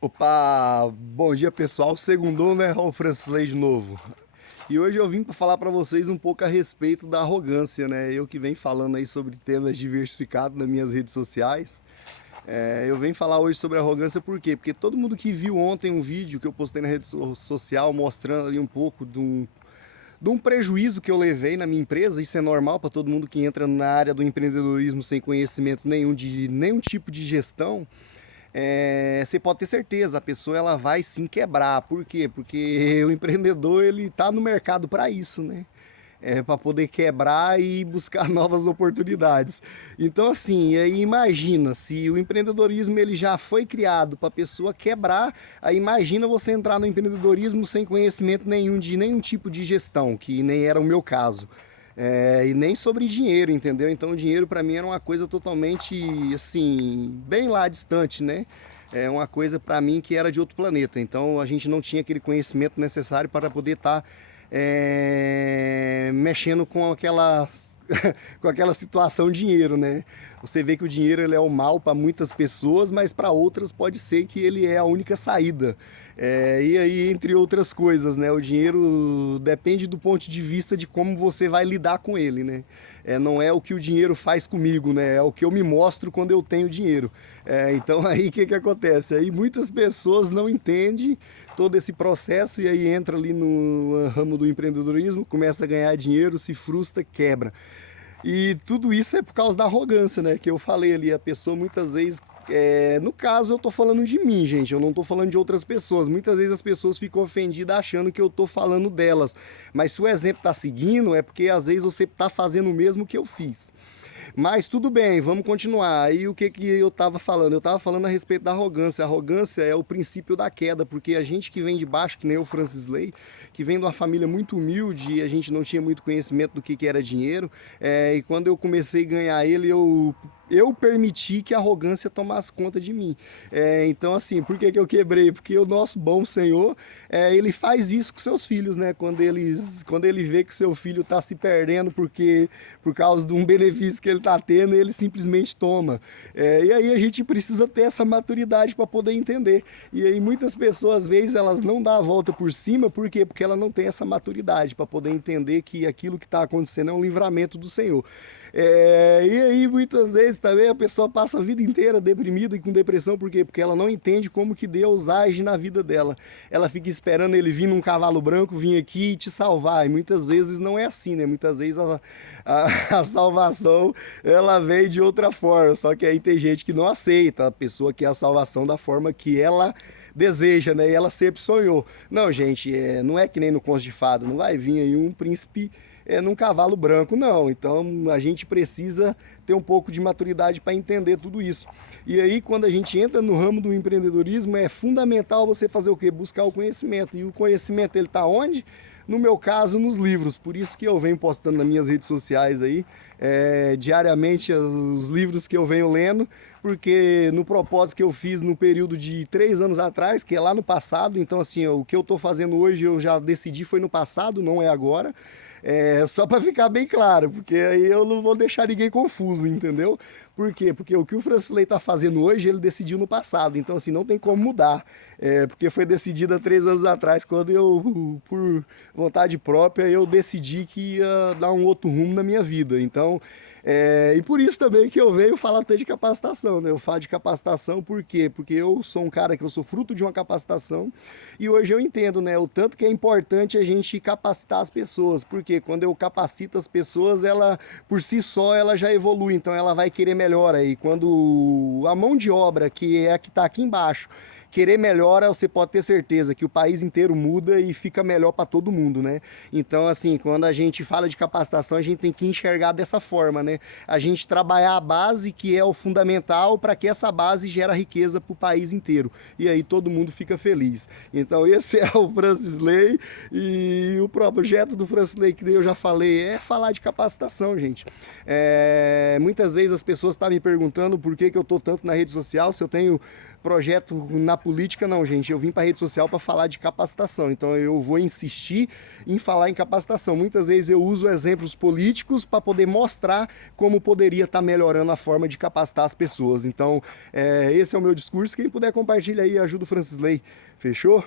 Opa, bom dia pessoal, segundou, né? Ó, o Francisley de novo. E hoje eu vim para falar para vocês um pouco a respeito da arrogância, né? Eu que venho falando aí sobre temas diversificados nas minhas redes sociais. Eu venho falar hoje sobre arrogância por quê? Porque todo mundo que viu ontem um vídeo que eu postei na rede social mostrando ali um pouco de um prejuízo que eu levei na minha empresa, isso é normal para todo mundo que entra na área do empreendedorismo sem conhecimento nenhum de nenhum tipo de gestão. Você pode ter certeza, a pessoa ela vai sim quebrar. Por quê? Porque o empreendedor ele tá no mercado para isso, né? Para poder quebrar e buscar novas oportunidades. Então assim, aí imagina se o empreendedorismo ele já foi criado para a pessoa quebrar, aí imagina você entrar no empreendedorismo sem conhecimento nenhum de nenhum tipo de gestão, que nem era o meu caso. E nem sobre dinheiro, entendeu? Então o dinheiro para mim era uma coisa totalmente assim, bem lá distante, né? É uma coisa para mim que era de outro planeta. Então a gente não tinha aquele conhecimento necessário para poder estar mexendo com aquela com aquela situação dinheiro, né? Você vê que o dinheiro ele é o mal para muitas pessoas, mas para outras pode ser que ele é a única saída. E aí, entre outras coisas, né? O dinheiro depende do ponto de vista de como você vai lidar com ele, né? Não é o que o dinheiro faz comigo, né? É o que eu me mostro quando eu tenho dinheiro. Então aí o que acontece? Aí muitas pessoas não entendem todo esse processo e aí entra ali no ramo do empreendedorismo, começa a ganhar dinheiro, se frustra, quebra. E tudo isso é por causa da arrogância, né? Que eu falei ali, a pessoa muitas vezes. No caso, eu tô falando de mim, gente. Eu não tô falando de outras pessoas. Muitas vezes as pessoas ficam ofendidas achando que eu tô falando delas. Mas se o exemplo tá seguindo, é porque às vezes você tá fazendo o mesmo que eu fiz. Mas tudo bem, vamos continuar. Aí o que eu estava falando? Eu estava falando a respeito da arrogância. A arrogância é o princípio da queda, porque a gente que vem de baixo, que nem o Francisley, que vem de uma família muito humilde, a gente não tinha muito conhecimento do que era dinheiro, e quando eu comecei a ganhar ele, eu permiti que a arrogância tomasse conta de mim. Então, assim, por que eu quebrei? Porque o nosso bom Senhor, ele faz isso com seus filhos, né? Quando ele vê que seu filho está se perdendo por causa de um benefício que ele está tendo, ele simplesmente toma. E aí a gente precisa ter essa maturidade para poder entender. E aí muitas pessoas, às vezes, elas não dão a volta por cima, por quê? Porque ela não tem essa maturidade para poder entender que aquilo que está acontecendo é um livramento do Senhor. E aí muitas vezes também a pessoa passa a vida inteira deprimida e com depressão, por quê? Porque ela não entende como que Deus age na vida dela. Ela fica esperando ele vir num cavalo branco, vir aqui e te salvar, e muitas vezes não é assim, né? Muitas vezes a salvação ela vem de outra forma, só que aí tem gente que não aceita, a pessoa quer a salvação da forma que ela deseja, né? E ela sempre sonhou. Não, gente, não é que nem no Conto de Fada, não vai vir aí um príncipe num cavalo branco, não. Então a gente precisa ter um pouco de maturidade para entender tudo isso. E aí, quando a gente entra no ramo do empreendedorismo, é fundamental você fazer o quê? Buscar o conhecimento. E o conhecimento, ele está onde? No meu caso, nos livros. Por isso que eu venho postando nas minhas redes sociais aí, diariamente, os livros que eu venho lendo, porque no propósito que eu fiz no período de 3 anos atrás, que é lá no passado, então assim, o que eu estou fazendo hoje eu já decidi foi no passado, não é agora. Só para ficar bem claro, porque aí eu não vou deixar ninguém confuso, entendeu? Por quê? Porque o que o Francisley está fazendo hoje, ele decidiu no passado, então assim, não tem como mudar, porque foi decidido há 3 anos atrás, quando eu, por vontade própria, eu decidi que ia dar um outro rumo na minha vida, então... e por isso também que eu venho falar até de capacitação, né? Eu falo de capacitação por quê? Porque eu sou um cara que eu sou fruto de uma capacitação e hoje eu entendo, né? O tanto que é importante a gente capacitar as pessoas, porque quando eu capacito as pessoas, ela por si só ela já evolui, então ela vai querer melhor aí. Quando a mão de obra, que é a que está aqui embaixo, querer melhora, você pode ter certeza que o país inteiro muda e fica melhor para todo mundo, né? Então, assim, quando a gente fala de capacitação, a gente tem que enxergar dessa forma, né? A gente trabalhar a base, que é o fundamental, para que essa base gera riqueza para o país inteiro. E aí todo mundo fica feliz. Então, esse é o Francisley e o projeto do Francisley, que eu já falei, é falar de capacitação, gente. Muitas vezes as pessoas estão me perguntando por que eu estou tanto na rede social, se eu tenho projeto na política, não, gente. Eu vim para a rede social para falar de capacitação, então eu vou insistir em falar em capacitação. Muitas vezes eu uso exemplos políticos para poder mostrar como poderia estar melhorando a forma de capacitar as pessoas. Então, esse é o meu discurso. Quem puder compartilhar aí, ajuda o Francisley. Fechou?